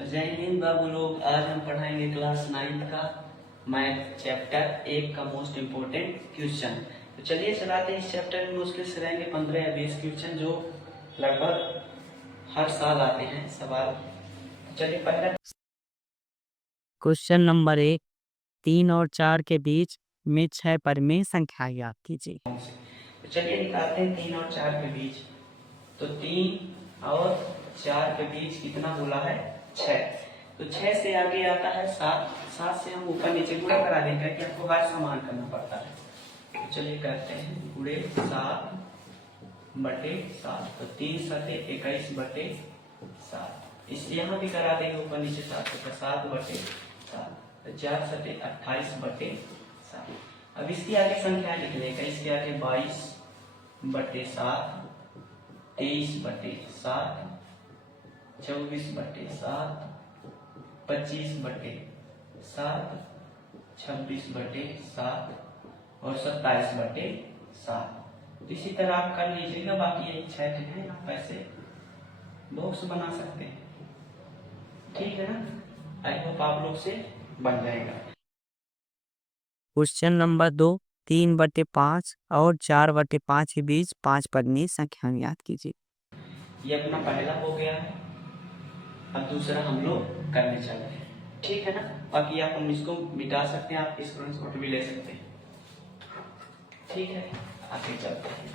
तो जय हिंद बाबू लोग, आज हम पढ़ाएंगे क्लास 9 का मैथ चैप्टर 1 का मोस्ट इम्पोर्टेंट क्वेश्चन। तो चलिए चलाते हैं। इस चैप्टर में मुश्किल से रहेंगे 15 या 20 क्वेश्चन जो लगभग हर साल आते हैं सवाल। तो चलिए पहला क्वेश्चन नंबर 1, 3 और 4 के बीच में 6 परिमेय संख्या ज्ञात कीजिए। तो चलिए निकालते हैं 3 और 4 के बीच। तो 3 और 4 के बीच कितना बोला है? 6। तो 6 से आगे आता है 7। 7 से हम ऊपर नीचे गुणा करा देंगे कि आपको हर समान करना पड़ता है। तो चलिए करते हैं गुणे 7 बटे 7। तो 3 सते 21 बटे 7। इस यहाँ भी करा देंगे ऊपर नीचे 7 तो 7 बटे 7। तो 4 सते 28 बटे 7। अब इसकी आगे संख्या लिख लेगा। इसके आगे 22 बटे 7, 23 बटे 7, 24 बटे 7, 25 बटे 7, 26 बटे 7 और 27 बटे 7। इसी तरह आप कर लीजिएगा। बाकी ये 6 है, आप ऐसे बॉक्स बना सकते हैं। ठीक है ना? आई होप आप लोग से बन जाएगा। क्वेश्चन नंबर 2, 3 बटे 5 और 4 बटे 5 के बीच 5 परिमेय संख्या ज्ञात कीजिए। ये अपना पहला हो गया है। अब दूसरा हम लोग करने चल रहे हैं। ठीक है ना? बाकी आप हम इसको मिटा सकते हैं, आप स्क्रीनशॉट भी ले सकते हैं। ठीक है, आगे चलते हैं।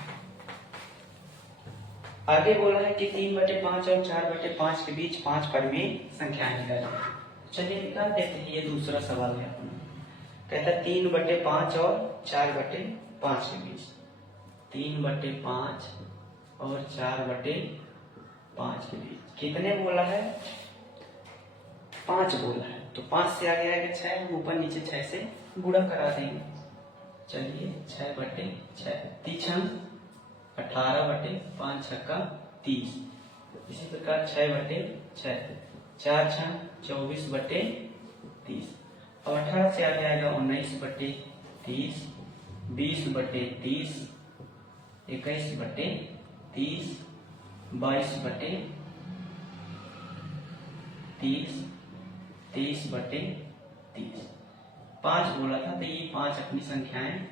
आगे बोला है कि 3 बटे 5 और 4 बटे 5 के बीच 5 परिमेय संख्याएं निकालें। चलिए निकाल देते हैं। ये दूसरा सवाल है अपना। कहता है 3 बटे 5 और 4 बटे 5 के बीच। 3 बटे 5 और 4 बटे 5 के बीच कितने बोला है? 5 बोला है। तो 5 से आगे आएगा 6, हम ऊपर नीचे 6 से गुणा करा देंगे। चलिए 6 बटे 6, 3 18 बटे 5 छक्का 30। इसी प्रकार 6 बटे 6, 4 6 24 बटे 30। और 18 से आगे आएगा 19 बटे 30, 20 बटे 30, 21 बटे 30, 22 बटे 30, 23 बटे 30। 5 बोला था तो ये 5 अपनी संख्याएं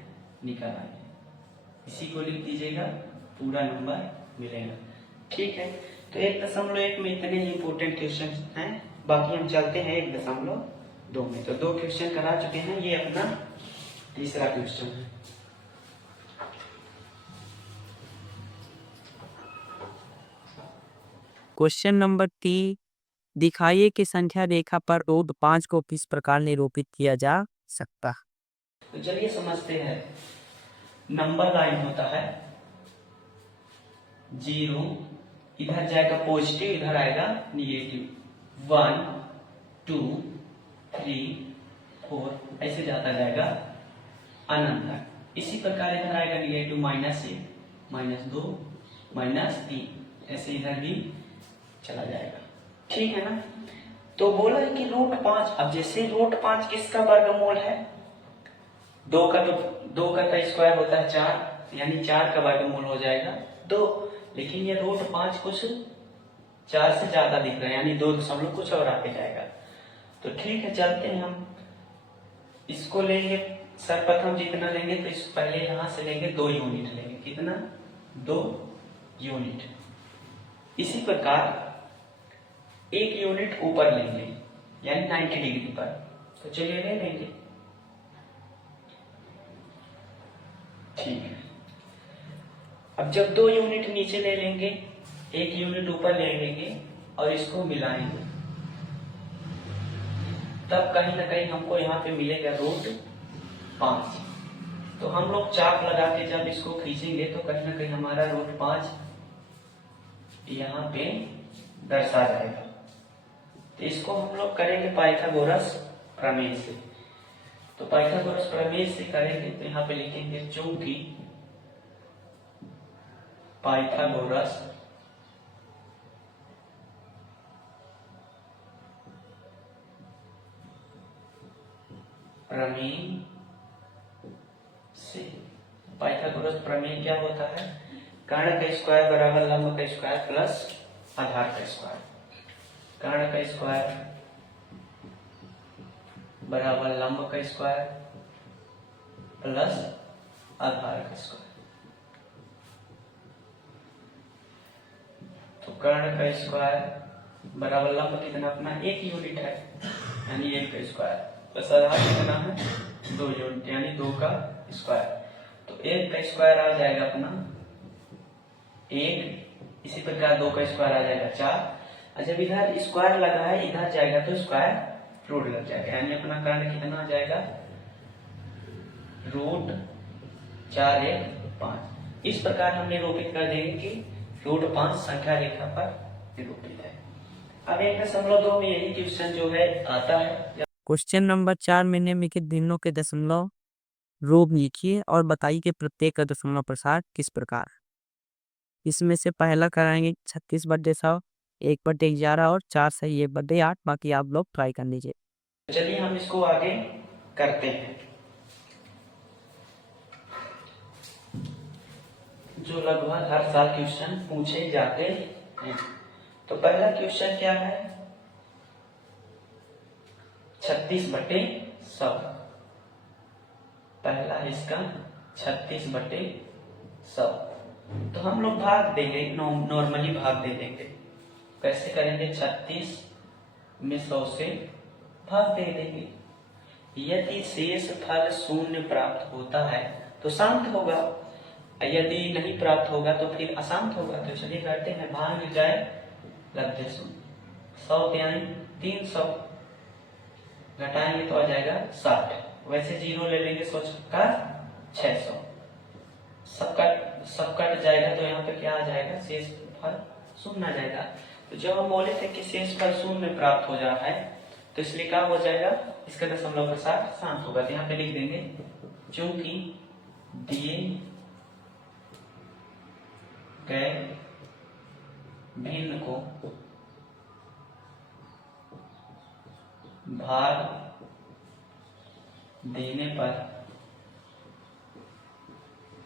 निकल आएंगे। इसी को लिख दीजिएगा, पूरा नंबर मिलेगा। ठीक है, तो 1.1 में इतने ही इंपोर्टेंट क्वेश्चन हैं। बाकी हम चलते हैं 1.2 में। तो 2 क्वेश्चन करा चुके हैं, ये अपना तीसरा क्वेश्चन है। क्वेश्चन नंबर 3, दिखाइए कि संख्या रेखा पर रूट 5 को किस प्रकार निरूपित किया जा सकता है। तो चलिए समझते हैं। नंबर लाइन होता है 0, इधर जाएगा पॉजिटिव, इधर आएगा निगेटिव। 1 2 3 4 ऐसे जाता जाएगा अनंत तक। इसी प्रकार इधर आएगा निगेटिव -1 -2 -3, ऐसे इधर भी चला जाएगा। ठीक है ना? तो बोला है कि रूट 5। अब जैसे रूट 5 किसका वर्गमूल है? 2 का स्क्वायर होता है 4, यानी 4 का वर्गमूल हो जाएगा 2। लेकिन ये रूट 5 कुछ 4 से ज्यादा दिख रहा है, यानी 2 दशमलव कुछ और आगे जाएगा। तो ठीक है, चलते हैं। हम इसको लेंगे सर्वप्रथम जितना लेंगे तो इस पहले यहां से लेंगे 2 यूनिट लेंगे। कितना? 2 यूनिट। इसी प्रकार 1 यूनिट ऊपर लेंगे, यानी 90 डिग्री पर। तो चलिए ले लेंगे। ठीक है, अब जब 2 यूनिट नीचे ले लेंगे, 1 यूनिट ऊपर ले लेंगे और इसको मिलाएंगे, तब कहीं ना कहीं हमको यहाँ पे मिलेगा रूट 5। तो हम लोग चाप लगा के जब इसको खींचेंगे तो कहीं ना कहीं हमारा रूट 5 यहाँ पे दर्शा जाएगा। तो इसको हम लोग करेंगे पाइथागोरस प्रमेय से। तो पाइथागोरस प्रमेय से करेंगे तो यहाँ पे लिखेंगे चूंकि पाइथागोरस प्रमेय से। पाइथागोरस प्रमेय क्या होता है? कर्ण का स्क्वायर बराबर लंब का स्क्वायर प्लस आधार का स्क्वायर। कर्ण का स्क्वायर बराबर लंब का स्क्वायर प्लस आधार का स्क्वायर। तो कर्ण का स्क्वायर बराबर लंब कितना अपना 1 यूनिट है यानी 1 का स्क्वायर प्लस आधार कितना है 2 यूनिट यानी 2 का स्क्वायर। तो 1 का स्क्वायर आ जाएगा अपना 1, इसी प्रकार 2 का स्क्वायर आ जाएगा 4। और जब इधर स्क्वायर लगा है इधर जाएगा तो स्क्वायर रूट लग जाएगा यानी अपना कर्ण कितना आ जाएगा रूट 4 1 5। इस प्रकार हम निरूपित कर देंगे कि रूट 5 संख्या रेखा पर निरूपित है। अब 1.2 में यही क्वेश्चन जो है आता है। क्वेश्चन नंबर 4 में निम्नलिखित भिन्नों के दशमलव रूप लिखिए और बताइए कि प्रत्येक का दशमलव प्रसार किस प्रकार। इसमें से पहला कराएंगे 36/100, 1/11 और 4 सही 1/8। बाकी आप लोग ट्राई कर लीजिए। चलिए हम इसको आगे करते हैं जो लगभग हर साल क्वेश्चन पूछे जाते हैं। तो पहला क्वेश्चन क्या है 36/100। पहला इसका 36/100। तो हम लोग भाग देंगे नॉर्मली भाग दे देंगे। कैसे करेंगे 36 में 100 से भाग दे देंगे। यदि शेष फल शून्य प्राप्त होता है तो शांत होगा, यदि नहीं प्राप्त होगा तो फिर अशांत होगा। तो चलिए करते हैं भाग जाए लब्धे शून्य 100 यानी 300 घटाएंगे तो आ जाएगा 60। वैसे 0 ले लेंगे 100 छक्का 600 सब कट जाएगा तो यहाँ पे क्या आ जाएगा शेष फल शून्य आ जाएगा। तो जब हम बोले थे कि शेष फल शून्य प्राप्त हो जाता है तो इसलिए क्या हो जाएगा इसका दशमलव प्रसार शांत होगा। तो यहाँ पे लिख देंगे चूंकि दिए गए भिन्न को भाग देने पर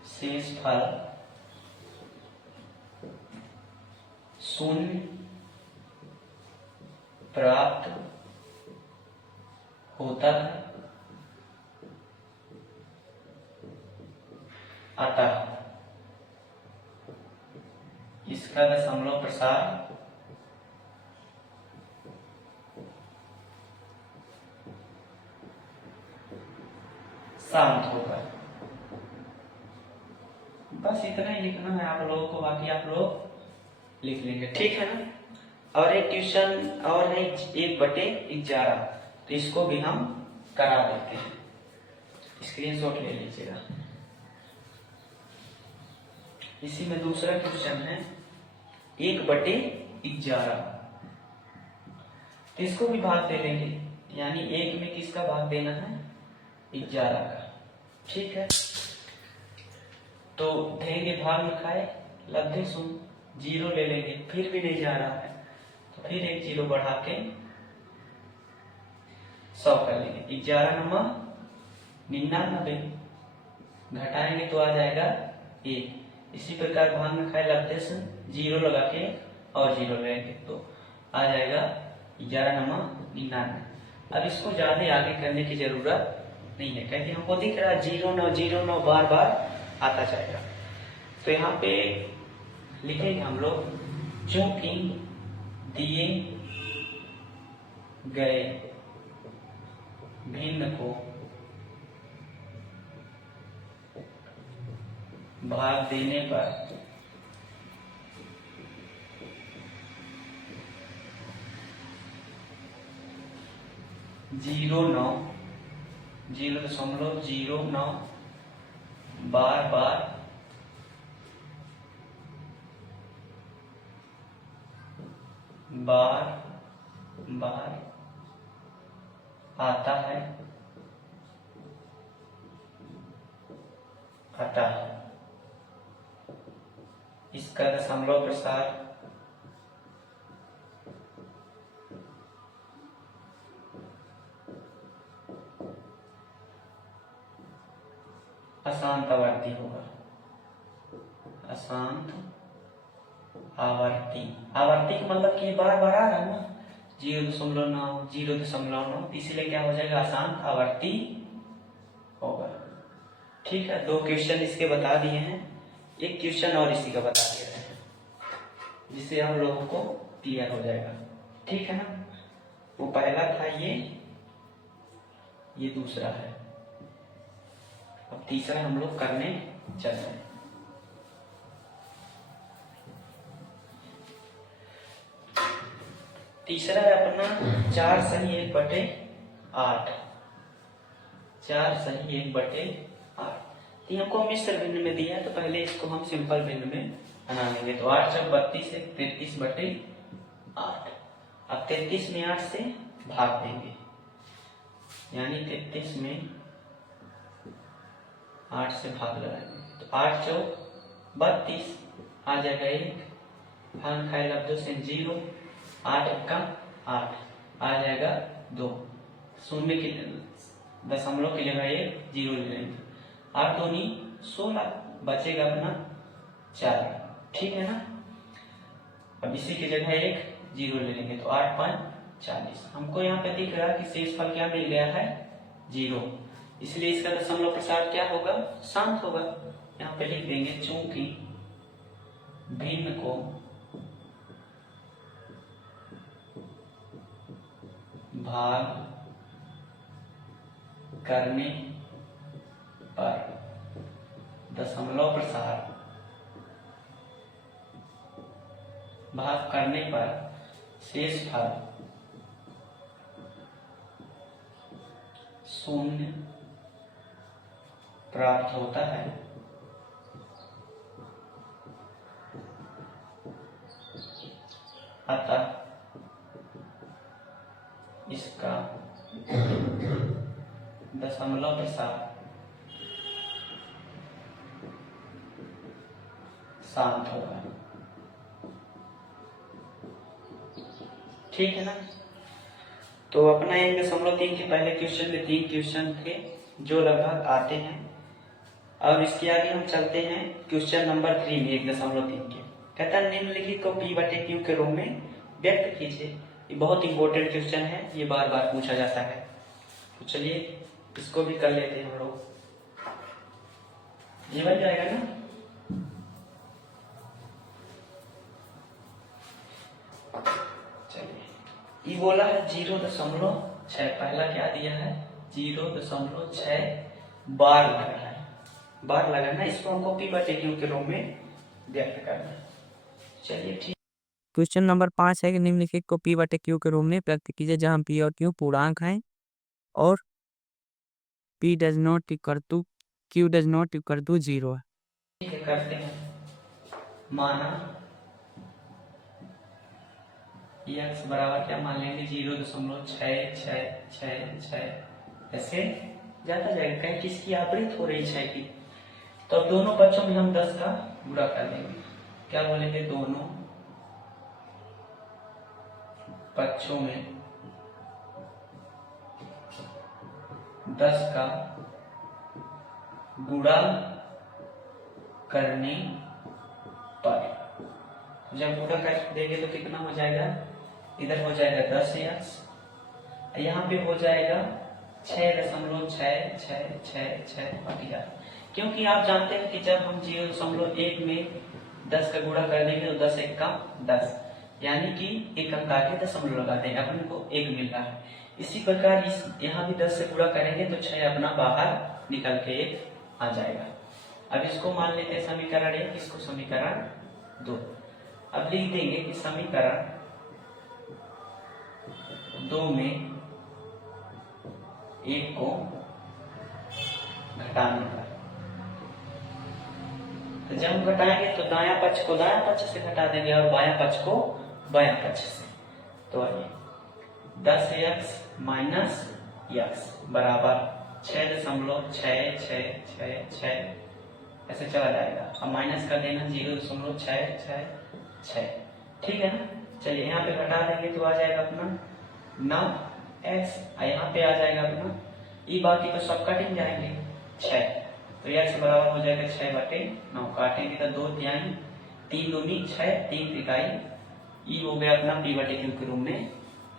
शेष फल शून्य प्राप्त होता है अतः इसका दशमलव प्रसार शांत होगा। बस इतना ही लिखना है आप लोगों को, बाकी आप लोग लिख लेंगे, ठीक है ना। और एक क्वेश्चन और है 1/11, तो इसको भी हम करा देते हैं। स्क्रीनशॉट ले लीजिएगा। इसी में दूसरा क्वेश्चन है 1/11, तो इसको भी भाग दे लेंगे यानी 1 में किसका भाग देना है 11 का, ठीक है। तो देंगे भाग में खाए लब्धे शून्य 0 ले लेंगे, फिर भी नहीं जा रहा है तो फिर एक 0 बढ़ा के 100 कर लेंगे। 11 नंबर 99 घटाएंगे तो आ जाएगा 1। इसी प्रकार भाग में खाए लब्धे से 0 लगा के और 0 लेंगे तो आ जाएगा 11 नंबर 99। अब इसको ज्यादा आगे करने की जरूरत नहीं है क्योंकि हमको दिख रहा है 0 बार बार आता जाएगा। तो यहाँ पे लिखेंगे हम लोग चूंकि दिए गए भिन्न को भाग देने पर जीरो 0.09 बार बार आता है अतः इसका दशमलव प्रसार अशांत आवर्ती होगा। अशांत आवर्ती, आवर्ती का मतलब कि बार बार आ रहा है ना, 0.9 0.9, इसीलिए क्या हो जाएगा, आसान आवर्ती होगा। ठीक है, 2 क्वेश्चन इसके बता दिए हैं, एक क्वेश्चन और इसी का बता दिया है, जिससे हम लोगों को क्लियर हो जाएगा। ठीक है ना, वो पहला था ये दूसरा है, अब तीसरा हम लोग करने चल रहे हैं। तीसरा है अपना 4 सही 1/8, 4 सही 1/8। तो हमको मिश्र भिन्न में दिया है, तो पहले इसको हम सिंपल भिन्न में बना लेंगे। तो 8 जब 32 है 33/8। अब 33 में 8 से भाग देंगे, यानी 33 में 8 से भाग लगाएंगे, तो 8 चौक 32 आ जाएगा 1, भाग खाए लफ्जों से 0, 8 का 8 आ जाएगा 2, शून्य के दशमलव की जगह 1 0 ले लेंगे, 8 दूनी 16, बचेगा अपना 4। ठीक है ना, अब इसी की जगह 1 0 ले लेंगे, तो 8 5 40। हमको यहाँ पे दिख रहा है कि शेषफल क्या मिल गया है, 0, इसलिए इसका दशमलव प्रसार क्या होगा, शांत होगा। यहाँ पे लिख देंगे चूंकि भिन्न को भाग करने पर दशमलव प्रसार भाग करने पर शेषफल 0 प्राप्त होता है। अतः इसका दशमलव प्रसार शांत होगा। ठीक है ना, तो अपना 1.3 के पहले क्वेश्चन में 3 क्वेश्चन थे जो लगभग आते हैं। अब इसके आगे हम चलते हैं क्वेश्चन नंबर 3 में 1.3 के। कहता है निम्नलिखित को P/Q के रूप में व्यक्त कीजिए। ये बहुत इंपॉर्टेंट क्वेश्चन है, ये बार बार पूछा जाता है। तो चलिए इसको भी कर लेते हैं हम लोग, ये बन जाएगा ना। चलिए ये बोला है 0.6, पहला क्या दिया है 0.6 बार लगा है, बार लगाना, इसको हमको P/Q के रूप में व्यक्त करना है। चलिए ठीक। क्वेश्चन नंबर 5 है कि निम्नलिखित को P/Q के रूप में व्यक्त कीजिए, जहां P और Q पूर्णांक हैं और P does not equal to Q does not equal to 0 है। ठीक है, करते हैं। माना x बराबर क्या मान लेंगे 0.66666, ऐसे जाता जाएगा, कहीं किसकी आवृत्ति हो रही 6 की। तो अब दोनों पक्षों में हम 10 का गुणा कर देंगे, क्या बोलेंगे, दोनों पक्षों में 10 का गुणा करने पर, जब गुणा कर देंगे तो कितना हो जाएगा, इधर हो जाएगा 10x, यहाँ पे हो जाएगा 6.666, क्योंकि आप जानते हैं कि जब हम 0.1 में 10 का गुणा कर देंगे तो 10 1 का 10, यानी कि एक अंक आगे दशमलव लगाते हैं, अपन को 1 मिल रहा है। इसी प्रकार इस यहाँ भी 10 से गुणा करेंगे तो 6 अपना बाहर निकल के 1 आ जाएगा। अब इसको मान लेते हैं समीकरण 1, इसको समीकरण 2। अब लिख देंगे कि समीकरण 2 में 1 को घटाने पर, तो जब हम घटाएंगे तो दायां पक्ष को दायां पक्ष से घटा देंगे और बायां पक्ष को बायां पक्ष से। तो आइए 10x माइनस x बराबर 6.666, ऐसे चला जाएगा। अब माइनस कर देना 0.666, ठीक है ना। चलिए यहाँ पे घटा देंगे तो आ जाएगा अपना 9x, यहाँ पे आ जाएगा अपना ये, बाकी तो सब कटिंग जाएंगे 6, तो x बराबर हो जाएगा 6/9, काटेंगे तो 2 तिहाई 3 दूनी 6, 3 इकाई, ये हो गया अपना P/Q के रूप में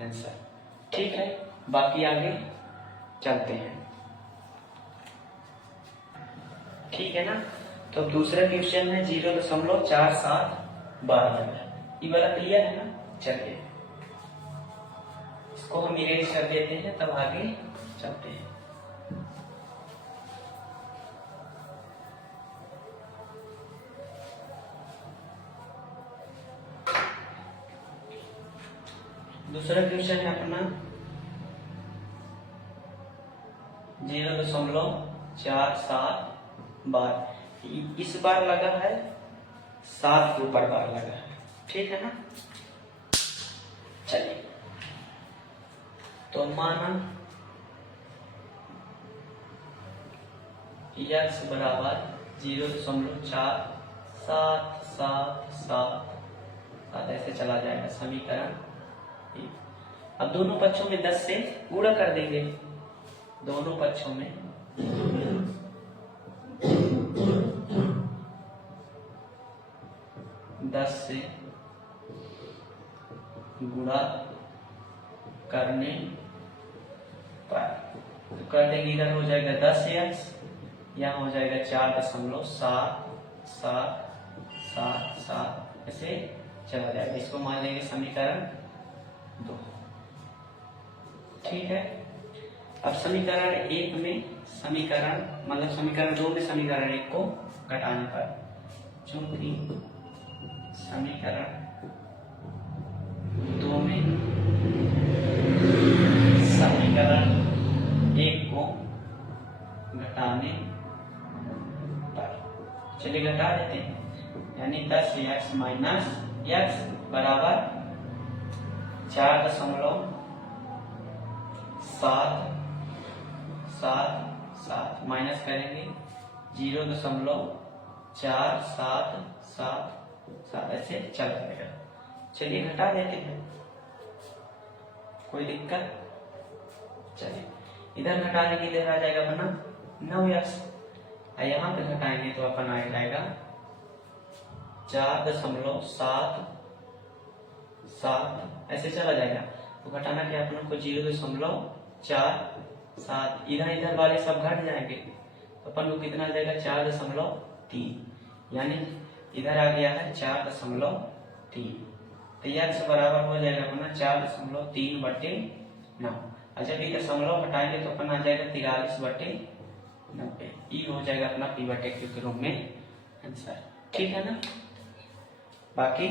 आंसर। ठीक है, बाकी आगे चलते हैं। ठीक है ना। तो दूसरा क्वेश्चन है 0.4712। ये वाला क्लियर है ना। चलिए इसको हम इरेज कर देते हैं, तब आगे चलते हैं। दूसरा क्वेश्चन है अपना 0.4712। इस बार लगा है 7 के ऊपर बार लगा है। ठीक है ना। चलिए तो माना x बराबर 0.4777 ऐसे चला जाएगा समीकरण। अब दोनों पक्षों में 10 से गुणा कर देंगे। दोनों पक्षों में 10 से गुणा करने पर तो कर देंगे। इधर हो जाएगा 10x, यहाँ हो जाएगा 4.7777 ऐसे चला जाएगा। इसको मान लेंगे समीकरण 2। ठीक है। अब समीकरण 1 में समीकरण 2 में समीकरण 1 को घटाने पर, चूंकि समीकरण 2 में समीकरण 1 को घटाने पर, चलिए घटा देते हैं। यानी 10x माइनस x बराबर 4.777 माइनस करेंगे 0.4777 ऐसे चल जाएगा। चलिए घटा देते हैं, कोई दिक्कत। चलिए इधर घटाने के लिए आ जाएगा अपना 9x, यहाँ पे घटाएंगे तो अपन आ जाएगा 4.77 ऐसे चला जाएगा। तो घटाना क्या अपन को 0.47, इधर वाले सब घट जाएंगे तो अपन को कितना जाएगा 4.3, यानी इधर आ गया है 4.3। तो x बराबर हो जाएगा अपना 4.3/9। और जब ये दशमलव हटाएंगे तो अपन आ जाएगा 43/90। ये हो जाएगा अपना p/q के रूप में आंसर। ठीक है ना। बाकी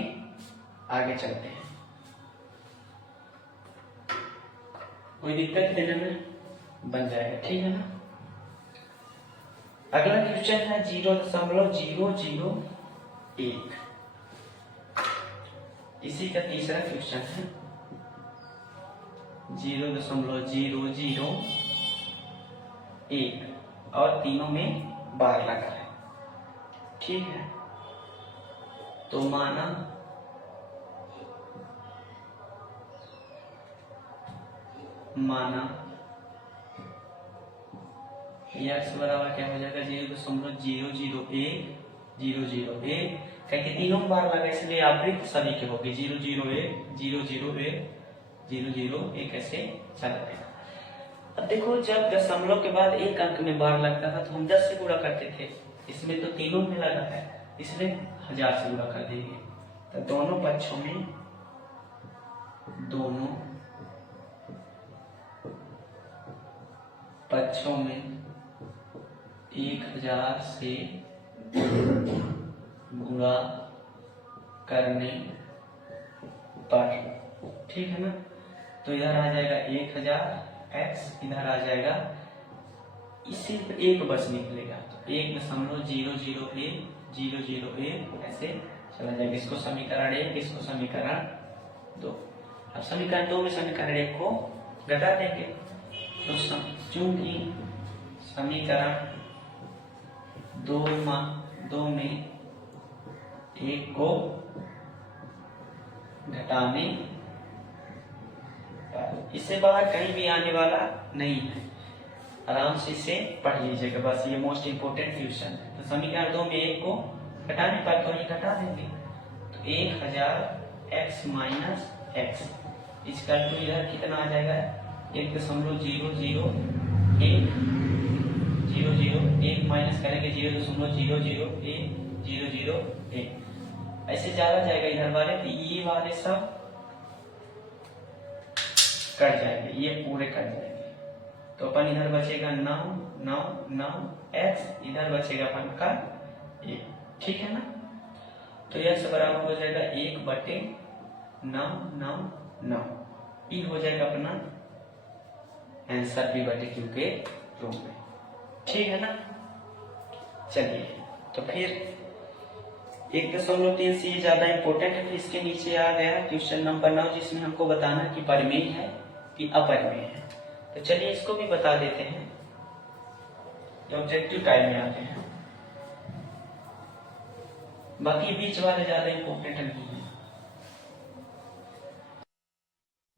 आगे चलते हैं, कोई दिक्कत देने में बन जाएगा। ठीक है ना। अगला क्वेश्चन है 0.001। इसी का तीसरा क्वेश्चन है 0.001 और तीनों में बार लगा है। ठीक है। तो माना x बराबर क्या हो जाएगा 0.001 क्योंकि तीनों में बार लगा, इसलिए आवृत्त सभी के होगी 001 001 001 ऐसे चला जाएगा। अब देखो जब दशमलव के बाद एक अंक में बार लगता था तो हम 10 से गुणा करते थे। इसमें तो तीनों में लगा है, इसलिए 1000 से गुणा कर देंगे। तो दोनों पक्षों में 1000 से गुणा करने पर। ठीक है ना। तो इधर आ जाएगा 1000x, इधर आ जाएगा इससे एक बस निकलेगा तो 1.001 ऐसे चला जाएगा। इसको समीकरण 1, इसको समीकरण 2। अब समीकरण 2 में समीकरण 1 को घटा देंगे तो चूंकि समीकरण 2 में 1 को घटाने पर, इससे बाहर कहीं भी आने वाला नहीं है। आराम से इसे पढ़ लीजिएगा, बस ये मोस्ट इंपोर्टेंट क्वेश्चन है। तो समीकरण 2 में 1 को घटाने पर तो ये घटा देंगे तो 1000x माइनस x इसका टू इधर कितना आ जाएगा 1.001 001 माइनस करेंगे 0.001 ऐसे ज्यादा जाएगा इधर वाले, तो ये वाले सब कट जाएंगे, ये पूरे कट जाएंगे। तो अपन इधर बचेगा 9 x, इधर बचेगा अपन का 1, ठीक है ना। तो यह सब बराबर हो जाएगा 1/9 ये हो जाएगा अपना आंसर P/Q के रूप में, ठीक है ना। चलिए तो फिर 1.3 से ज्यादा इंपॉर्टेंट है। फिर इसके नीचे आ गया क्वेश्चन नंबर 9, जिसमें हमको बताना कि परिमेय है कि अपरिमेय है। तो चलिए इसको भी बता देते हैं, ऑब्जेक्टिव टाइप में आते हैं। बाकी बीच वाले ज्यादा इंपॉर्टेंट नहीं है।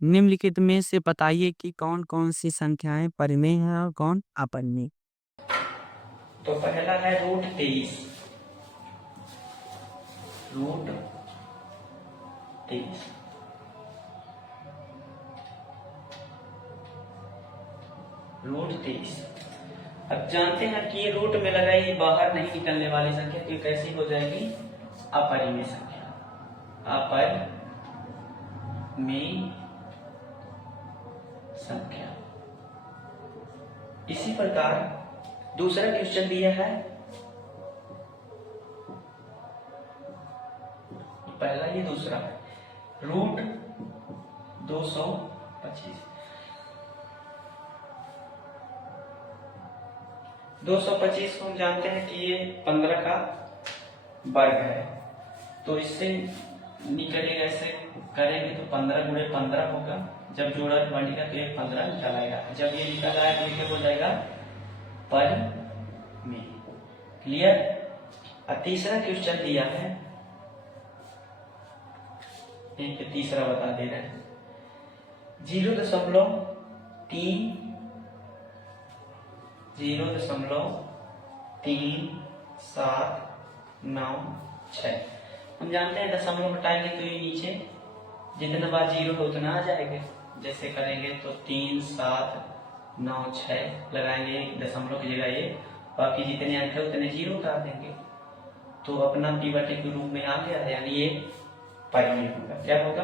निम्नलिखित में से बताइए कि कौन कौन सी संख्याएं परिमेय हैं और कौन अपरिमेय। तो पहला है √23, √23। अब जानते हैं कि ये रूट में लगाई बाहर नहीं निकलने वाली संख्या, तो कैसी हो जाएगी अपरिमेय संख्या, अपरिमेय संख्या। इसी प्रकार दूसरा क्वेश्चन दिया है, पहला ही दूसरा है √225। 225 को हम जानते हैं कि ये 15 का वर्ग है, तो इससे निकलेगा, ऐसे करेंगे तो 15 गुणे 15 होगा। जब जोड़ा बनेगा तो ये 15 निकल आएगा। जब ये निकल आएगा तो ये हो जाएगा परिमेय। क्लियर। और तीसरा क्वेश्चन दिया है, एक तीसरा बता दे रहे हैं 0.3796। हम जानते हैं दशमलव हटाएंगे तो ये नीचे जितना बार 0 हो उतना आ जाएगा। जैसे करेंगे तो 3796 लगाएंगे दशमलव की जगह ये, बाकी जितने अंक है उतने 0 उतार देंगे, तो अपना P/Q के रूप में आ गया, यानी ये परिमेय होगा। क्या होगा?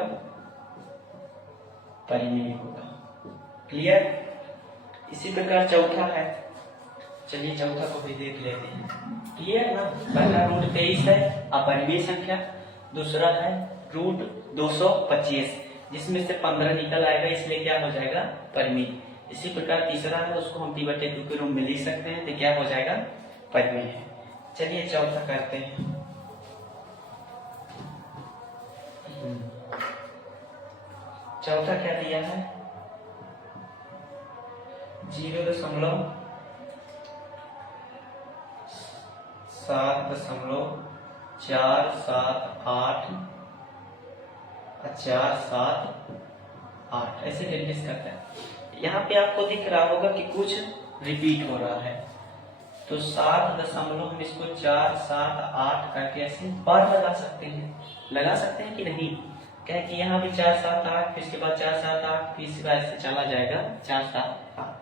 परिमेय होगा। क्लियर। इसी प्रकार चौथा है, चलिए चौथा को भी देख लेते हैं। क्लियर ना। पहला √23 है अपरिमेय संख्या, दूसरा है √225 जिसमें से 15 निकल आएगा, इसलिए क्या हो जाएगा परिमेय। इसी प्रकार तीसरा है, उसको हम P/Q के रूप में लिख सकते हैं, तो क्या हो जाएगा परिमेय है। चलिए चौथा करते हैं। चौथा क्या दिया है 0.7478 ऐसे रिप्लेस करते हैं। यहाँ पे आपको दिख रहा होगा कि कुछ रिपीट हो रहा है, तो 7 दशमलव हम इसको 4 7 8 करके ऐसे बार लगा सकते हैं कि नहीं? क्या है कि यहाँ भी 4 7 8, फिर इसके बाद 4 7 8, फिर इसके बाद ऐसे चला जाएगा 4 7 8।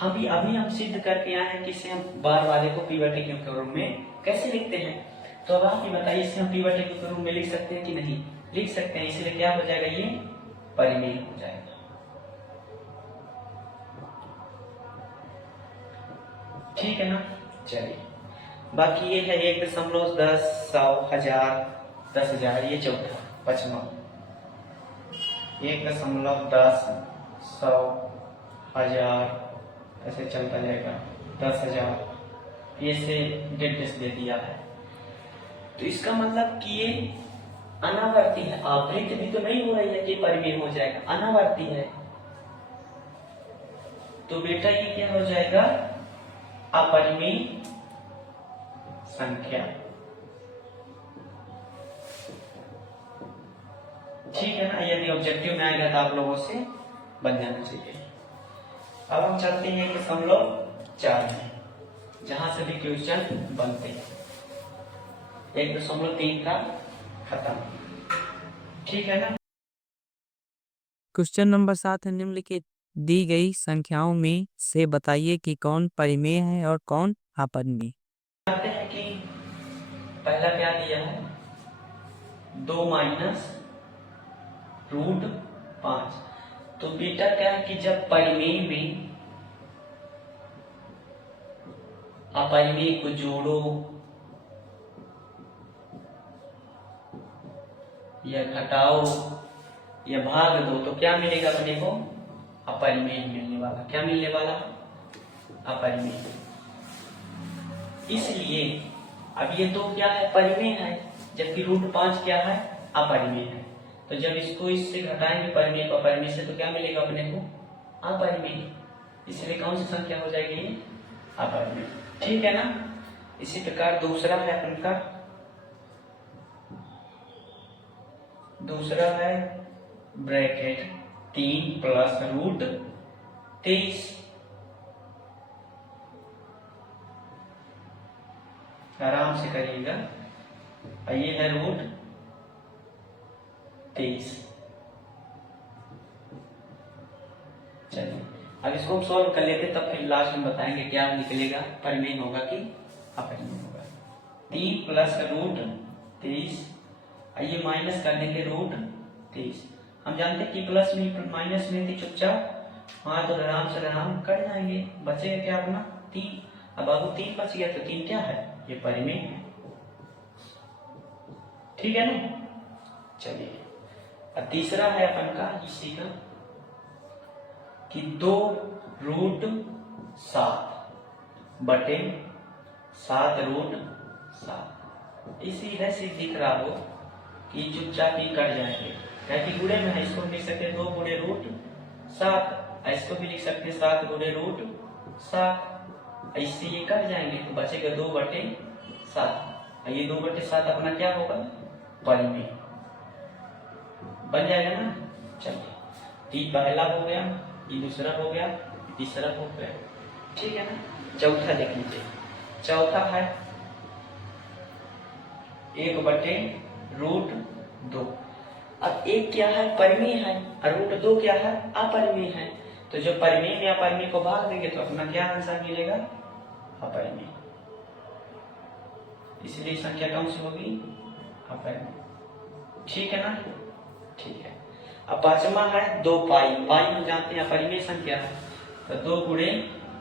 अभी हम सिद्ध करके आए हैं कि इसे हम बार वाले को P/Q के रूप में कैसे लिखते हैं। तो अब आप ही बताइए, इसे हम P/Q के रूप में लिख सकते हैं कि नहीं? लिख सकते हैं, इसलिए क्या हो जाएगा ये परिमेय हो जाएगा। ठीक है ना। चलिए बाकी ये है 1.10 100 1000 10,000, ये चौथा 5वां 1.10 100 1000 ऐसे चलता जाएगा 10,000, ये से डेढ़ दे दिया है। तो इसका मतलब कि ये अनावर्ती है, आवृत्ति भी तो नहीं हो रही है कि परिमेय हो जाएगा, अनावर्ती है। तो बेटा ये क्या हो जाएगा अपरिमेय संख्या। ठीक है ना। यदि ऑब्जेक्टिव में आएगा तो आप लोगों से बन जाना चाहिए। अब हम चलते हैं 1.4 में, जहां से भी क्वेश्चन बनते हैं। 1.3 का खत्म। ठीक है ना। क्वेश्चन नंबर 7 है निम्नलिखित दी गई संख्याओं में से बताइए कि कौन परिमेय है और कौन अपरिमेय। जानते हैं कि पहला क्या दिया है, 2 माइनस रूट 5। तो बेटा क्या है कि जब परिमेय में अपरिमेय को जोड़ो या घटाओ या भाग दो तो क्या मिलेगा अपने को, अपरिमेय मिलने वाला। क्या मिलने वाला, अपरिमेय। इसलिए अब ये तो क्या है, परिमेय है, जबकि रूट 5 क्या है, अपरिमेय है। तो जब इसको इससे घटाएंगे परिमेय को अपरिमेय से तो क्या मिलेगा अपने को, अपरिमेय। इसलिए कौन सी संख्या हो जाएगी ये, अपरिमेय। ठीक है ना। इसी प्रकार दूसरा है अपन का, दूसरा है ब्रैकेट 3 प्लस रूट 23। आराम से करिएगा। और ये है रूट 23। चलिए अब इसको हम सॉल्व कर लेते, तब फिर लास्ट में बताएंगे क्या निकलेगा, परिमेय होगा कि अपरिमेय होगा। 3 प्लस रूट 23, ये माइनस कर देंगे रूट 23। हम जानते हैं कि प्लस में माइनस में थी चुपचाप, हाँ तो आराम से आराम कट जाएंगे, बचेगा क्या अपना 3। अब बाबू 3 बच गया तो 3 क्या है, ये परिमेय है। ठीक है ना। चलिए अब तीसरा है अपन का इसी का कि 2 रूट 7 बटे 7 रूट 7। इसी है से दिख रहा हो कि चुपचाप ही कट जाएंगे, क्या कि गुणे में है, इसको लिख सकते हैं 2 गुणे रूट 7, इसको भी लिख सकते हैं 7 गुणे रूट 7। इससे ये कट जाएंगे तो बचेगा 2 बटे 7। ये 2 बटे 7 अपना क्या होगा, परिमेय बन जाएगा ना। चलिए ये पहला हो गया, ये दूसरा हो गया, तीसरा हो गया। ठीक है ना। चौथा देख लीजिए, चौथा है 1 बटे रूट 2। अब 1 क्या है, परिमेय है, और रूट 2 क्या है, अपरिमेय है। तो जो परिमेय में अपरिमेय को भाग देंगे तो अपना क्या आंसर मिलेगा, अपरिमेय। इसलिए संख्या कौन सी होगी, अपरिमेय। ठीक है ना। ठीक है। अब पांचवा है 2 पाई। पाई हम जानते हैं अपरिमेय संख्या है, तो 2 गुणे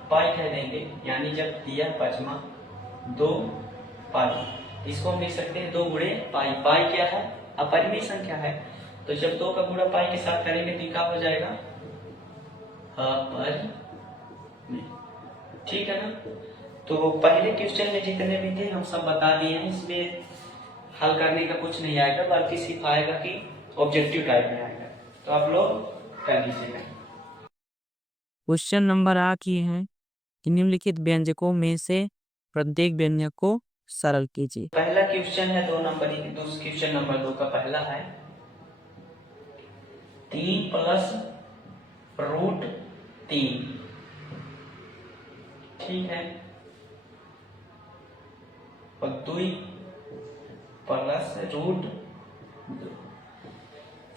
पाई कह देंगे, यानी जब दिया पांचवा 2 पाई, इसको हम लिख सकते हैं 2 गुणे पाई। पाई क्या है, अपरिमेय संख्या है, तो जब 2 का गुणा पाई के साथ करेंगे तो क्या हो जाएगा, अपरिमेय। ठीक है ना। तो पहले क्वेश्चन में जितने भी थे हम सब बता दिए हैं, इसमें हल करने का कुछ नहीं आएगा, बल्कि सिर्फ आएगा कि ऑब्जेक्टिव टाइप में आएगा, तो आप लोग कर लीजिएगा। क्वेश्चन नंबर 8 ये है कि निम्नलिखित व्यंजकों में से प्रत्येक व्यंजक को सरल कीजिए। पहला क्वेश्चन है 2 नंबर, क्वेश्चन नंबर 2 का पहला है 3 प्लस रूट 3। ठीक है। और 2 प्लस रूट 2।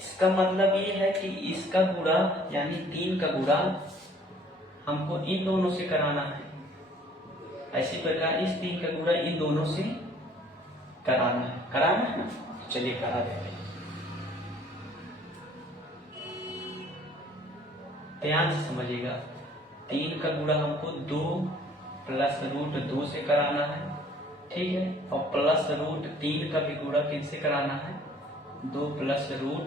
इसका मतलब ये है कि इसका गुणा यानी 3 का गुणा हमको इन दोनों से कराना है, ऐसी प्रकार इस 3 का गुणा इन दोनों से कराना है ना। चलिए करा देते हैं, ध्यान से समझिएगा। 3 का गुणा हमको 2 प्लस रूट 2 से कराना है, ठीक है, और प्लस रूट 3 का भी गुणा किससे कराना है, 2 प्लस रूट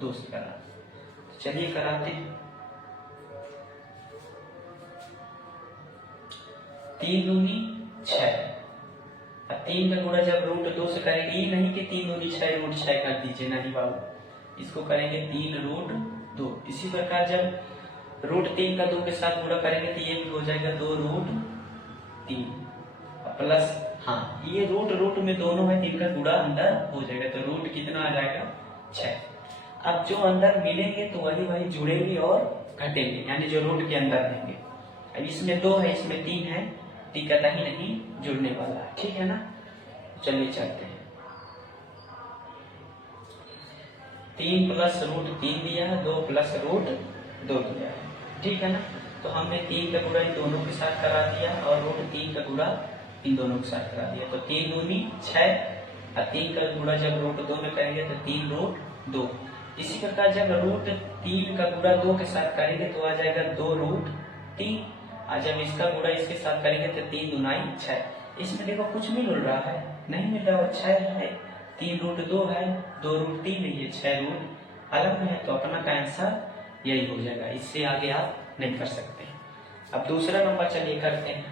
2 से कराना है। तो चलिए कराते हैं। 3 दूनी 6, 3 का गुणा जब रूट 2 से करेंगे, ये नहीं कि 3 दूनी 6 रूट 6 कर दीजिए, नहीं बाबू, इसको करेंगे 3 रूट 2। इसी प्रकार जब रूट 3 का 2 के साथ गुणा करेंगे तो ये भी हो जाएगा 2 रूट 3 प्लस, हाँ ये रूट में दोनों है, 3 का गुणा अंदर हो जाएगा, तो रूट कितना आ जाएगा 6। अब जो अंदर मिलेंगे तो वही जुड़ेंगे और घटेंगे, यानी जो रूट के अंदर रहेंगे। अब इसमें 2 है, इसमें 3 है, दिक्कत ही नहीं, जुड़ने वाला है। ठीक है ना। चलिए चलते हैं। 3 प्लस रूट 3 दिया है, 2 प्लस रूट 2 दिया है, ठीक है ना। तो हमने 3 का गुणा इन दोनों के साथ करा दिया और रूट 3 का गुणा इन दोनों के साथ करा दिया। तो 3 दूनी 6 और 3 का गुणा जब रूट 2 में करेंगे तो 3 रूट 2। इसी प्रकार जब रूट 3 का गुणा 2 के साथ करेंगे तो आ जाएगा 2 रूट 3, और जब इसका गुणा इसके साथ करेंगे तो 3 दूनाई 6। इसमें देखो कुछ मिल रहा है, नहीं मिल रहा, 6 है, 3 रूट 2 है, 2 रूट 3 नहीं है, 6 रूट अलग में है, तो अपना का आंसर यही हो जाएगा। इससे आगे आप नहीं कर सकते। अब दूसरा नंबर चलिए करते हैं।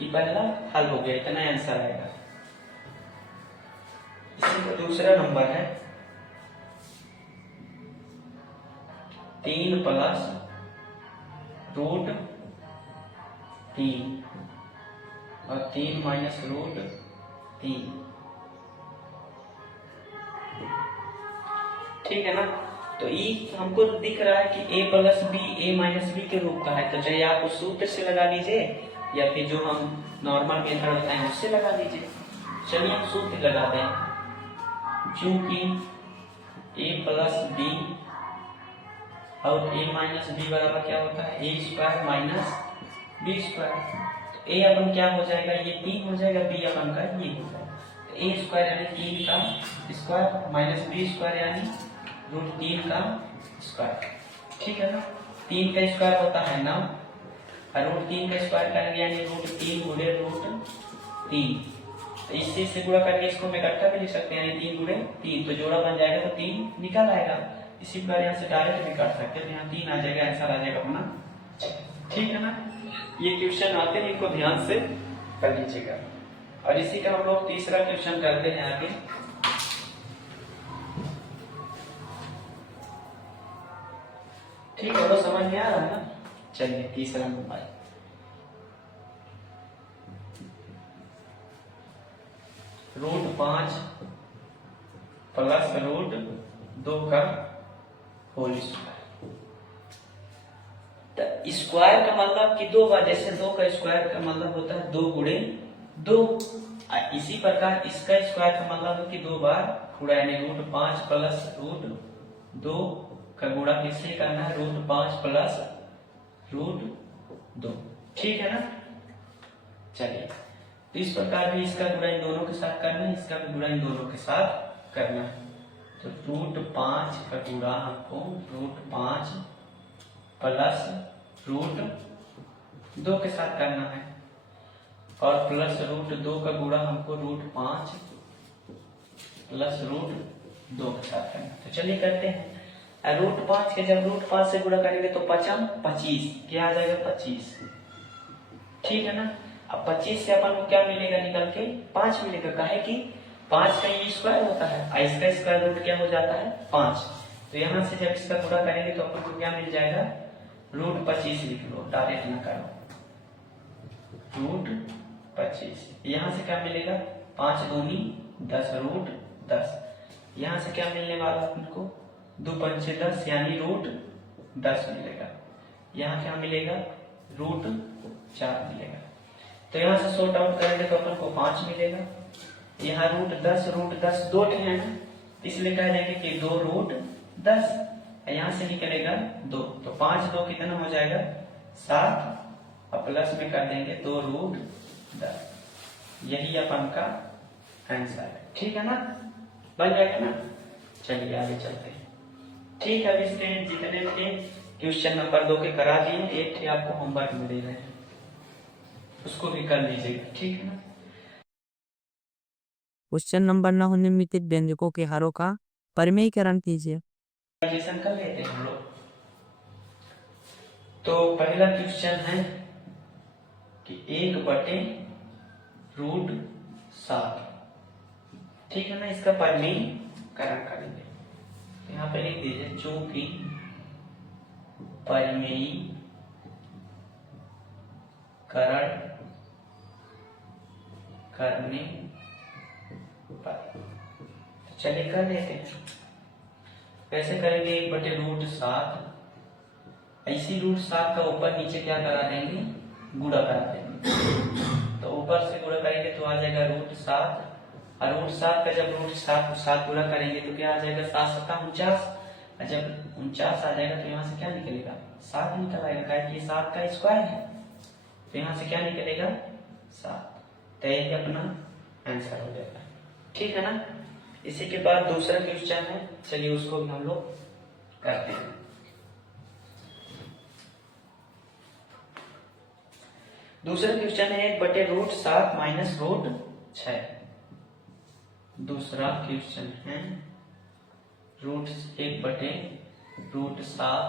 ये पहला हल हो गया, इतना आंसर आएगा। इसी का दूसरा नंबर है 3 प्लस रूट 3 और 3 माइनस रूट 3, ठीक है ना। तो ये हमको दिख रहा है कि a plus b a minus b के रूप का है, तो चाहे आप उस सूत्र से लगा लीजिए या फिर जो हम नॉर्मल मेथड होता है उससे लगा लीजिए। चलिए हम सूत्र लगा दें। चूंकि a प्लस बी और a माइनस बी बराबर क्या होता है, a square minus b square. तो a अपन क्या हो जाएगा, ये 3 हो जाएगा, b अपन का ये हो जाएगा। तो a स्क्वायर यानी 3 का स्क्वायर माइनस बी स्क्वायर यानी रूट 3 का स्क्वायर, ठीक है ना। 3 का स्क्वायर होता है 9 और रूट 3 का स्क्वायर करेंगे यानी रूट 3 गुणे रूट 3। तो इससे गुणा करके इसको हम इकट्ठा भी लिख सकते हैं, यानी 3 गुणे 3, तो जोड़ा बन जाएगा तो 3 निकल आएगा। इसी प्रकार यहाँ से डायरेक्ट भी काट सकते हैं, यहाँ 3 आ जाएगा, आंसर आ जाएगा अपना, ठीक है ना। ये क्वेश्चन आते हैं, इनको ध्यान से कर लीजिएगा। और इसी का हम लोग तीसरा क्वेश्चन करते हैं आगे। ठीक है, वो समझ में आ रहा है ना। चलिए तीसरा नंबर, रूट 5 प्लस रूट 2 का होल स्क्वायर। तो स्क्वायर का मतलब कि 2 बार, जैसे 2 का स्क्वायर का मतलब होता है 2 गुणे 2, इसी प्रकार इसका स्क्वायर का मतलब है कि 2 बार गुणा, यानी रूट 5 प्लस रूट 2 का गुणा किससे करना है, रूट 5 प्लस रूट 2, ठीक है ना। चलिए, तो इस प्रकार भी इसका गुणा इन दोनों के साथ करना है, इसका भी गुणा इन दोनों के साथ करना है। तो रूट 5 का गुणा हमको रूट 5 प्लस रूट 2 के साथ करना है, और प्लस रूट 2 का गुणा हमको रूट 5 प्लस रूट 2 के साथ करना है। तो चलिए करते हैं। रूट 5 के जब रूट 5 से गुणा करेंगे तो 5 25, क्या आ जाएगा 25, ठीक है ना। अब 25 से अपन को क्या मिलेगा, निकल के 5 मिलेगा, काहे कि 5 का ये स्क्वायर होता है और इसका स्क्वायर रूट क्या हो जाता है 5। तो यहाँ से जब इसका गुणा करेंगे तो अपन को क्या मिल जाएगा, रूट 25 लिख लो, डायरेक्ट ना करो, रूट 25। यहाँ से क्या मिलेगा, 5 दूनी 10 रूट 10। यहाँ से क्या मिलने वाला अपन को, 2 पंचे 10 यानी रूट 10 मिलेगा। यहाँ क्या मिलेगा, रूट 4 मिलेगा। तो यहाँ से सॉर्ट आउट करेंगे तो अपन को 5 मिलेगा। यहाँ रूट 10 2 है ना, इसलिए कह देंगे कि 2 रूट 10, यहाँ से निकलेगा 2, तो 5 2 कितना हो जाएगा 7, और प्लस में कर देंगे 2 रूट 10। यही अपन का आंसर है, ठीक है ना, बन जाएगा ना। चलिए आगे चलते हैं। ठीक है, अभी इसके जितने थे क्वेश्चन नंबर 2 के करा दिए, एक थे आपको होमवर्क में दे रहे हैं, उसको भी कर लीजिएगा, ठीक है ना। क्वेश्चन नंबर 9 निम्नलिखित व्यंजकों के हारों का परिमेयीकरण कीजिए। कर लेते हैं हम लोग। तो पहला क्वेश्चन है कि 1/√7, ठीक है ना, इसका परिमेयीकरण करेंगे। यहाँ पे लिख दीजिए, चूंकि परिमेयीकरण करने पर, तो चलिए कर लेते हैं। कैसे करेंगे, 1/√7, इसी √7 का ऊपर नीचे क्या करा देंगे, गुणा करा देंगे। तो ऊपर से गुणा करेंगे तो आ जाएगा √7 और रूट 7 का जब रूट 7 पूरा करेंगे तो क्या आ जाएगा, 7 सत्ता 49। और जब 49 आ जाएगा तो यहाँ से क्या निकलेगा, 7 निकल आएगा, क्या कि 7 का स्क्वायर है, तो यहाँ से क्या निकलेगा 7। तो यही अपना आंसर हो जाएगा। ठीक है ना। इसी के बाद दूसरा क्वेश्चन है, चलिए उसको भी हम लोग करते हैं। दूसरा क्वेश्चन है 1/√7 माइनस √6। दूसरा क्वेश्चन है √1/√7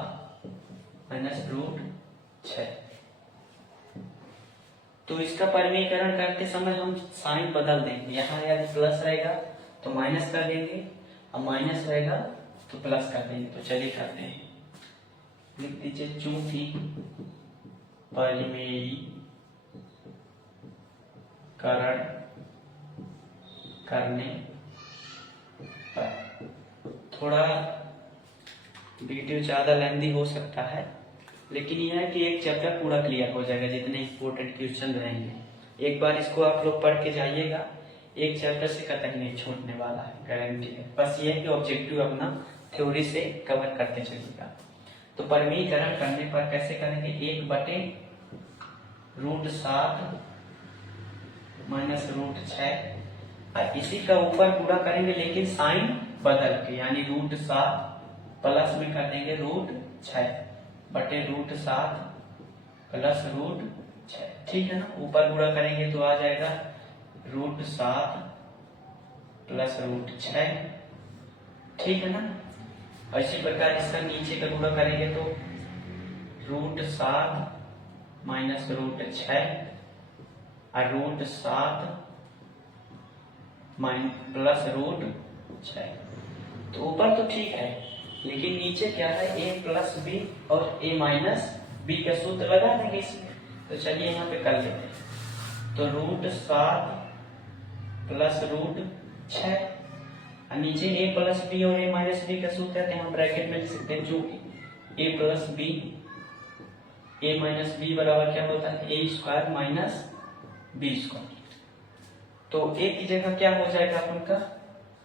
माइनस √6। तो इसका परिमीकरण करते समय हम साइन बदल देंगे, यहाँ यदि प्लस रहेगा तो माइनस कर देंगे और माइनस रहेगा तो प्लस कर देंगे। तो चलिए करते हैं, लिख दीजिए चूंकि परिमेयीकरण करने पर, थोड़ा वीडियो ज्यादा लेंदी हो सकता है, लेकिन यह है कि एक चैप्टर पूरा क्लियर हो जाएगा जितने इंपॉर्टेंट क्वेश्चन रहेंगे। एक बार इसको आप लोग पढ़ के जाइएगा, एक चैप्टर से कतई नहीं छूटने वाला है, गारंटी है। बस ये है कि ऑब्जेक्टिव अपना थ्योरी से कवर करते चलिएगा। तो परिमीकरण करने पर कैसे करेंगे, 1/√7 माइनस √6, और इसी का ऊपर पूरा करेंगे लेकिन साइन बदल के, यानी √7 प्लस में कर देंगे √6/√7 प्लस √6। ठीक है ना। ऊपर पूरा करेंगे तो आ जाएगा √7 प्लस √6। ठीक है ना। इसी प्रकार इसका नीचे का पूरा करेंगे तो √7 माइनस √6 और √7 प्लस √6। तो ऊपर तो ठीक है, लेकिन नीचे क्या है, a प्लस बी और a माइनस बी का सूत्र लगा देंगे इसमें। तो चलिए यहाँ पे कर लेते हैं। तो √7 प्लस √6 और नीचे a प्लस बी और a माइनस बी का सूत्र है, हम ब्रैकेट में लिख सकते हैं चूंकि a plus b a minus b बराबर क्या होता है, a² माइनस b²। तो a की जगह क्या हो जाएगा अपन का,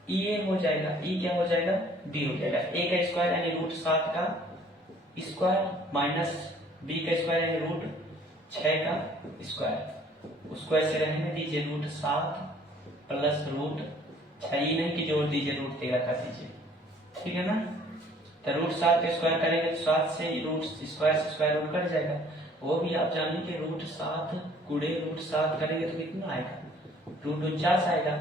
e हो जाएगा, e क्या हो जाएगा, b हो जाएगा। a का स्क्वायर यानी √7 का स्क्वायर माइनस b का स्क्वायर यानी √6 का स्क्वायर, स्क्वायर से रहने दीजिए √7 प्लस √6, ये नहीं कि जोड़ दीजिए √13 कर दीजिए। ठीक है ना। तो √7 का स्क्वायर करेंगे तो 7 से स्क्वायर से स्क्वायर रूट कट जाएगा। वो भी आप जानिए कि √7 गुणे √7 करेंगे तो कितना आएगा, √49 आएगा,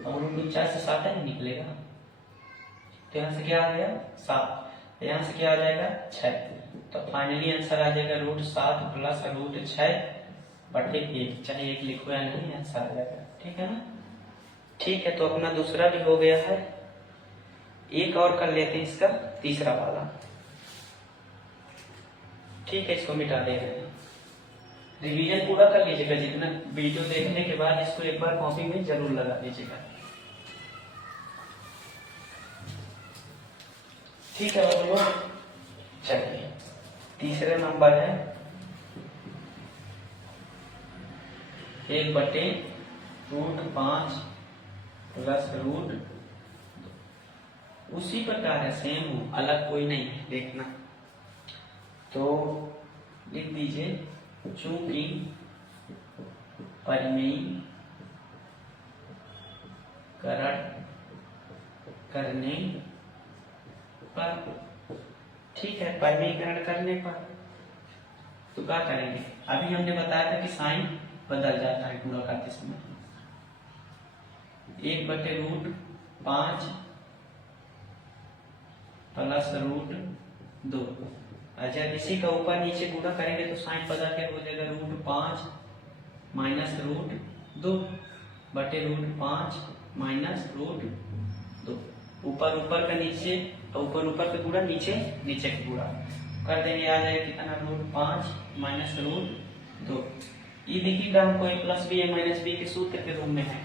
और √49 से 7 ही निकलेगा। तो यहाँ से क्या आ गया 7, यहाँ से क्या आ जाएगा 6। तो फाइनली आंसर आ जाएगा √7 प्लस √6/1। चाहे 1 लिखो या नहीं, आंसर आ जाएगा। ठीक है ना। ठीक है, तो अपना दूसरा भी हो गया है। एक और कर लेते हैं इसका तीसरा वाला। ठीक है, इसको मिटा दे रहे हैं। रिवीजन पूरा कर लीजिएगा, जितना वीडियो देखने के बाद इसको एक बार कॉपी में जरूर लगा दीजिएगा। ठीक है बच्चों, चलिए तीसरे नंबर है 1/√5 प्लस √2। उसी प्रकार है, सेम हो, अलग कोई नहीं है, देखना। तो लिख दीजिए चूंकि परिमेयीकरण करने पर, ठीक है, परिमेयीकरण करने पर तो क्या करेंगे, अभी हमने बताया था कि साइन बदल जाता है पूरा करते समय। 1/√5 प्लस √2, जब इसी का ऊपर नीचे गुणा करेंगे तो साइन बदल के हो जाएगा √5 माइनस √2/√5 माइनस √2। ऊपर का नीचे, ऊपर पे गुणा, नीचे का गुणा कर देंगे, आ जाएगा कितना √5 माइनस √2। ये देखिएगा हमको a plus b a minus b के सूत्र के रूप में है,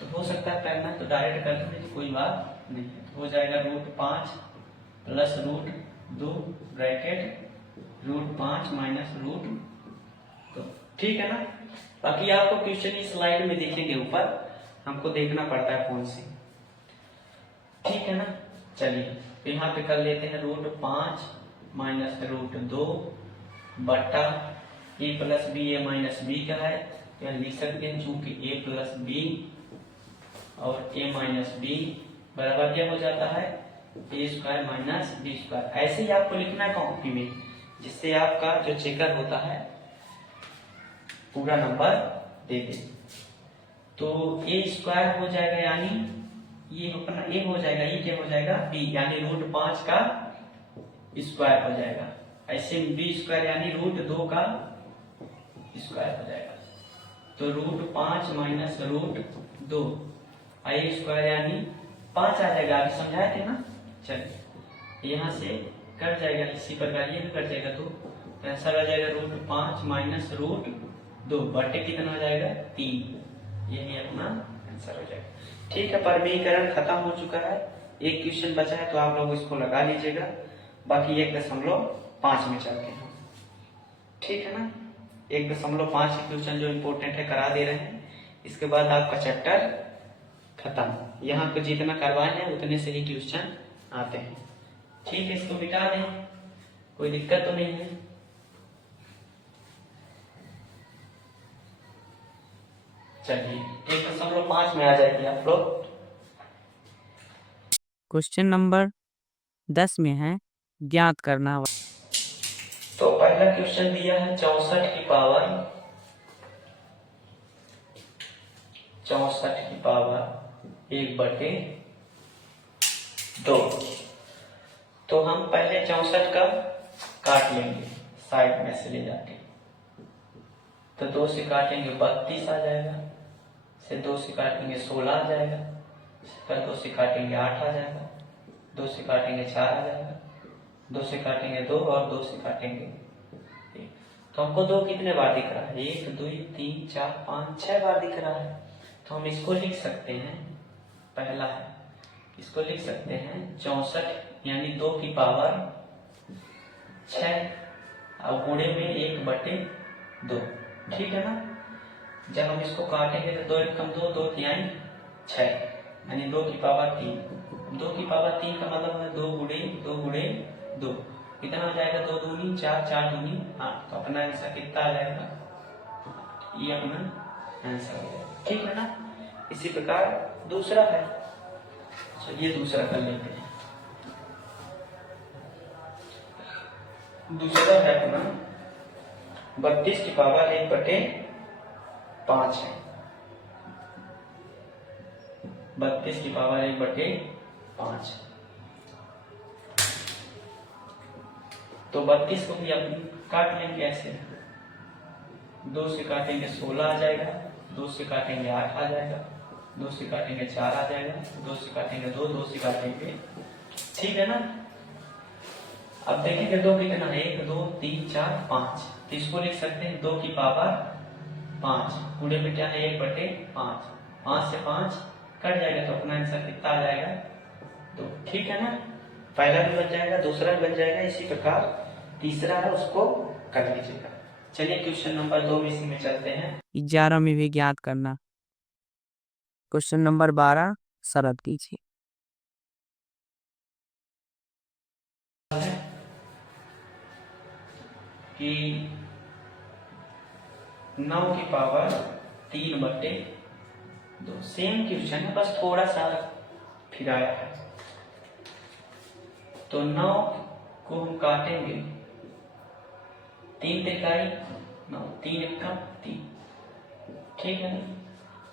तो हो सकता है करना तो डायरेक्ट कर देंगे, तो कोई बात नहीं है। तो हो जाएगा √5 प्लस √2 ब्रैकेट √5 माइनस √2। ठीक है ना। बाकी आपको क्वेश्चन इस स्लाइड में देखेंगे ऊपर, हमको देखना पड़ता है फोन से, ठीक है ना। चलिए तो यहाँ पे कर लेते हैं √5 माइनस √2 बट्टा a plus b a minus b का है, यहाँ लिख सकते हैं चूंकि a प्लस बी और a माइनस बी बराबर क्या हो जाता है a² माइनस b²। ऐसे ही आपको लिखना है कॉपी में, जिससे आपका जो चेकर होता है पूरा नंबर दे दे। तो a² हो जाएगा, यानी ये अपना a हो जाएगा, ये क्या हो जाएगा b, यानी √5 का स्क्वायर हो जाएगा। ऐसे b² यानी √2 का स्क्वायर हो जाएगा। तो √5 माइनस √2 a² यानी 5 आ जाएगा, अभी समझाए थे ना। चलिए यहाँ से कट जाएगा, इसी प्रकार ये भी कट जाएगा, तो आंसर आ जाएगा √5 माइनस √2 बटे कितना हो जाएगा 3, यही अपना आंसर हो जाएगा। ठीक है, परिमेयीकरण खत्म हो चुका है, एक क्वेश्चन बचा है तो आप लोग इसको लगा लीजिएगा, बाकी 1.5 में चलते हैं, ठीक है ना। 1.5 क्वेश्चन जो इम्पोर्टेंट है करा दे रहे हैं, इसके बाद आपका चैप्टर खत्म। यहाँ पे जितना करवाए हैं उतने से ही क्वेश्चन आते हैं, ठीक है। इसको मिटा दें, कोई दिक्कत तो नहीं है। चलिए 1.5 में आ जाएगी आप लोग। क्वेश्चन नंबर 10 में है ज्ञात करना। तो पहला क्वेश्चन दिया है 64 की पावर 1/2। तो हम पहले 64 का काट लेंगे साइड में से ले जाके, तो 2 से काटेंगे 32 आ जाएगा, से 2 से काटेंगे 16 आ जाएगा, फिर 2 से काटेंगे 8 आ जाएगा, 2 से काटेंगे 4 आ जाएगा, 2 से काटेंगे 2 और 2 से काटेंगे 1। तो हमको 2 कितने बार दिख रहा है, 1 2 3 4 5 6 बार दिख रहा है। तो हम इसको लिख सकते हैं, पहला है इसको लिख सकते हैं 64 यानी 2 की पावर 6 और गुणे में 1/2, ठीक है ना। जब हम इसको काटेंगे तो 2 एकम 2 2 तिहाई 6 यानी 2 की पावर 3। 2 की पावर 3 का मतलब है 2 गुणे 2 कितना हो जाएगा, 2 दूनी 4 4 दूनी 8। तो अपना आंसर कितना आ जाएगा, ये अपना आंसर हो जाएगा, ठीक है ना। इसी प्रकार दूसरा है, चलिए दूसरा कर लेते हैं। दूसरा है अपना 32 की पावर 1/5 है। 32 की पावर 1/5, तो 32 को भी अपन काट लेंगे ऐसे, 2 से काटेंगे 16 आ जाएगा, 2 से काटेंगे 8 आ जाएगा, 2 से काटेंगे 4 आ जाएगा, 2 से काटेंगे 2, 2 से काटेंगे, ठीक है ना। अब देखेंगे 2 कितना है, 1 2 3 4 5। तो इसको लिख सकते हैं 2 की पावर 5 पूरे में क्या है 1/5। 5 से 5 कट जाएगा, तो अपना आंसर कितना आ जाएगा 2, ठीक है ना। पहला भी बन जाएगा, दूसरा भी बन जाएगा, इसी प्रकार तीसरा है उसको कर लीजिएगा। चलिए क्वेश्चन नंबर 2 में इसी में चलते हैं। 11 में भी ज्ञात करना। क्वेश्चन नंबर 12 शरत कीजिए। कि 9 की पावर 3/2, सेम क्वेश्चन है, बस थोड़ा सा फिराया है। तो 9 को हम काटेंगे 3 तिहाई 9, 3 एकम 3, ठीक है ना।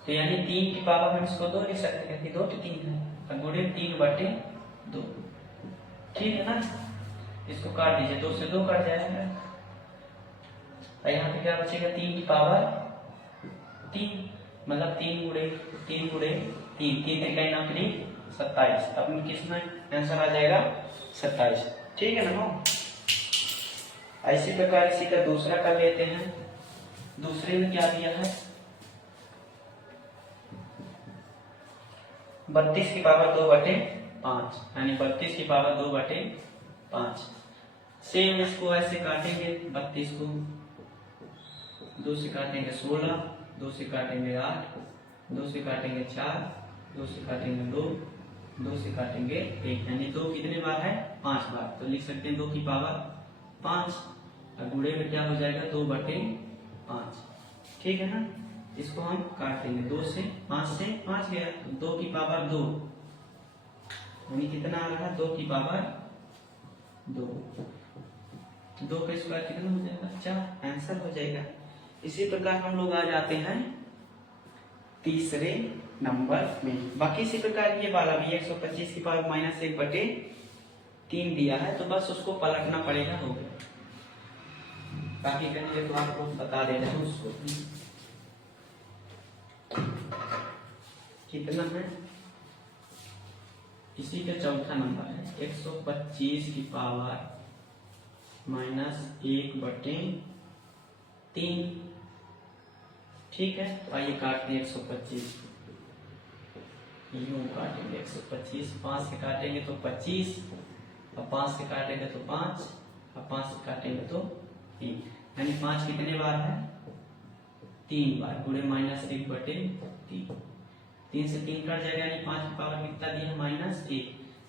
तो यानी 3 की पावर हम इसको 2 लिख सकते हैं, 2 तो 3 है, गुणे 3/2, ठीक है ना। इसको काट दीजिए, 2 से 2 कट जाएगा, और यहाँ पे क्या बचेगा 3 की पावर 3, मतलब 3 गुणे 3 तिहाई 9 27। अपने किसमें आंसर आ जाएगा 27, ठीक है ना। इसी प्रकार इसी का दूसरा कर लेते हैं। दूसरे में क्या दिया है 32 की पावर 2/5, यानी 32 की पावर 2/5। सेम इसको ऐसे काटेंगे, 32 को 2 से काटेंगे 16, 2 से काटेंगे 8, 2 से काटेंगे 4, 2 से काटेंगे 2, 2 से काटेंगे 1, यानी 2 कितने बार है? 5 बार। तो लिख सकते हैं 2 की पावर 5, और गुणे में क्या हो जाएगा? 2/5। ठीक है ना। इसको हम काट देंगे, 2 से 5 गया, तो 2 की पावर 2, यानी कितना आ रहा है? 2 की पावर 2। 2 का स्क्वायर कितना हो जाएगा? 4, आंसर हो जाएगा। इसी प्रकार हम लोग आ जाते हैं तीसरे नंबर में। बाकी इसी प्रकार ये वाला भी 125 की पावर -1/3 दिया है, तो बस उसको पलटना पड़ेगा, हो गया। बाकी कहेंगे तो आपको बता दे रहे हैं उसको कितना है। इसी का चौथा नंबर है 125 की पावर -1/3। ठीक है, तो आइए काटते हैं 125। यूं काटेंगे 125, 5 से काटेंगे तो 25, और 5 से काटेंगे तो 5, और 5 से काटेंगे तो 3, यानी 5 कितने बार है? 3 बार। गुणे -1/3, 3 से 3 कट जाएगा, यानी 5 की पावर कितना दिया? -1।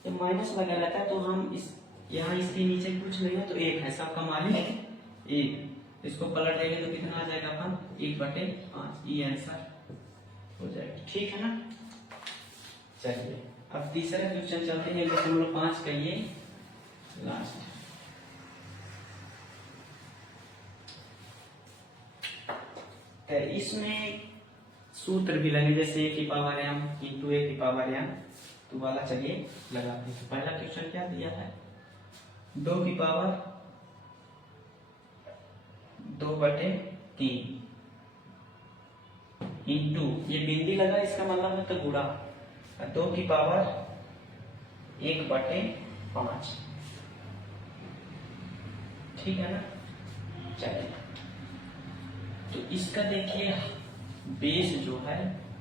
जब माइनस लगा रहता है तो हम इस यहाँ इसके नीचे कुछ नहीं है तो 1 है, सबका मालिक 1। इसको पलट देंगे तो कितना आ जाएगा अपन? 1/5, ये आंसर हो जाएगा। ठीक है ना। चलिए अब तीसरा क्वेश्चन चलते हैं, 1.5 का ये लास्ट। तो इसमें सूत्र भी लगे, जैसे a की पावर m इंटू a की पावर m, तो वाला चलिए लगाते हैं। पहला क्वेश्चन क्या दिया है? 2 की पावर 2/3 इंटू, ये बिंदी लगा, इसका मतलब है तो गुणा, 2 की पावर 1/5। ठीक है ना। चलिए, तो इसका देखिए बेस जो है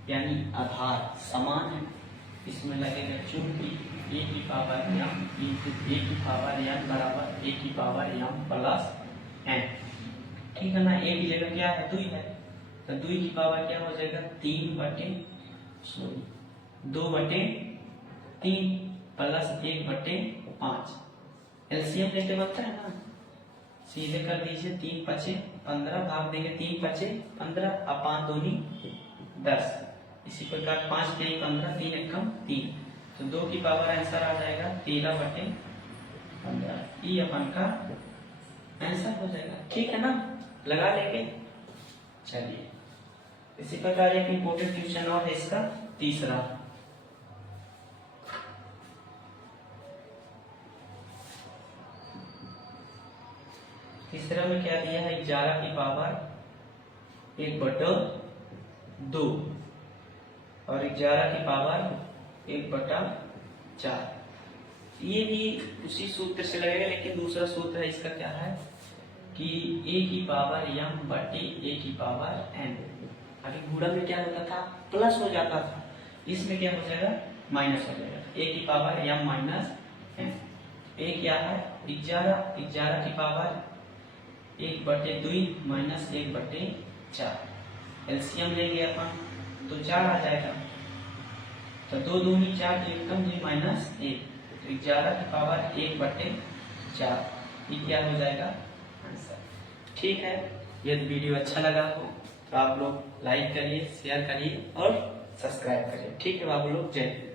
यानी आधार समान है, इसमें लगेगा चूंकि a की पावर m इंटू a की पावर m बराबर a की पावर m प्लस n। ठीक है ना। a की जगह क्या है? 2 है, तो 2 की पावर क्या हो जाएगा? 2/3 प्लस 1/5। एलसीएम लेके बनता है ना, सीधे कर दीजिए। 3 5 15, भाग देंगे 3 5 15, और 5 दूनी 10। इसी प्रकार 5 3 15, 3 एकम 3, तो 2 की पावर आंसर आ जाएगा 13/15। ये अपन का आंसर हो जाएगा। ठीक है ना, लगा लेंगे। चलिए, इसी प्रकार एक इंपोर्टेंट क्वेश्चन और है इसका तीसरा। तीसरा में क्या दिया है? 11 की पावर 1/2 और 11 की पावर 1/4। ये भी उसी सूत्र से लगेगा, लेकिन दूसरा सूत्र है इसका। क्या है कि a की पावर m बटे a की पावर n। अभी गुणा में क्या होता था? प्लस हो जाता था, इसमें क्या हो जाएगा? माइनस हो जाएगा। a की power m minus n। a क्या है? 11 की पावर 1/2 माइनस 1/4। एलसीएम लेंगे अपन तो 4 आ जाएगा, तो 2 दूनी 4, 2 कम 2 माइनस 1, तो 11 की पावर 1/4। ये क्या हो जाएगा? आंसर। ठीक है, यदि वीडियो अच्छा लगा हो तो आप लोग लाइक करिए, शेयर करिए और सब्सक्राइब करिए। ठीक है बाबू लोग, जय हिंद।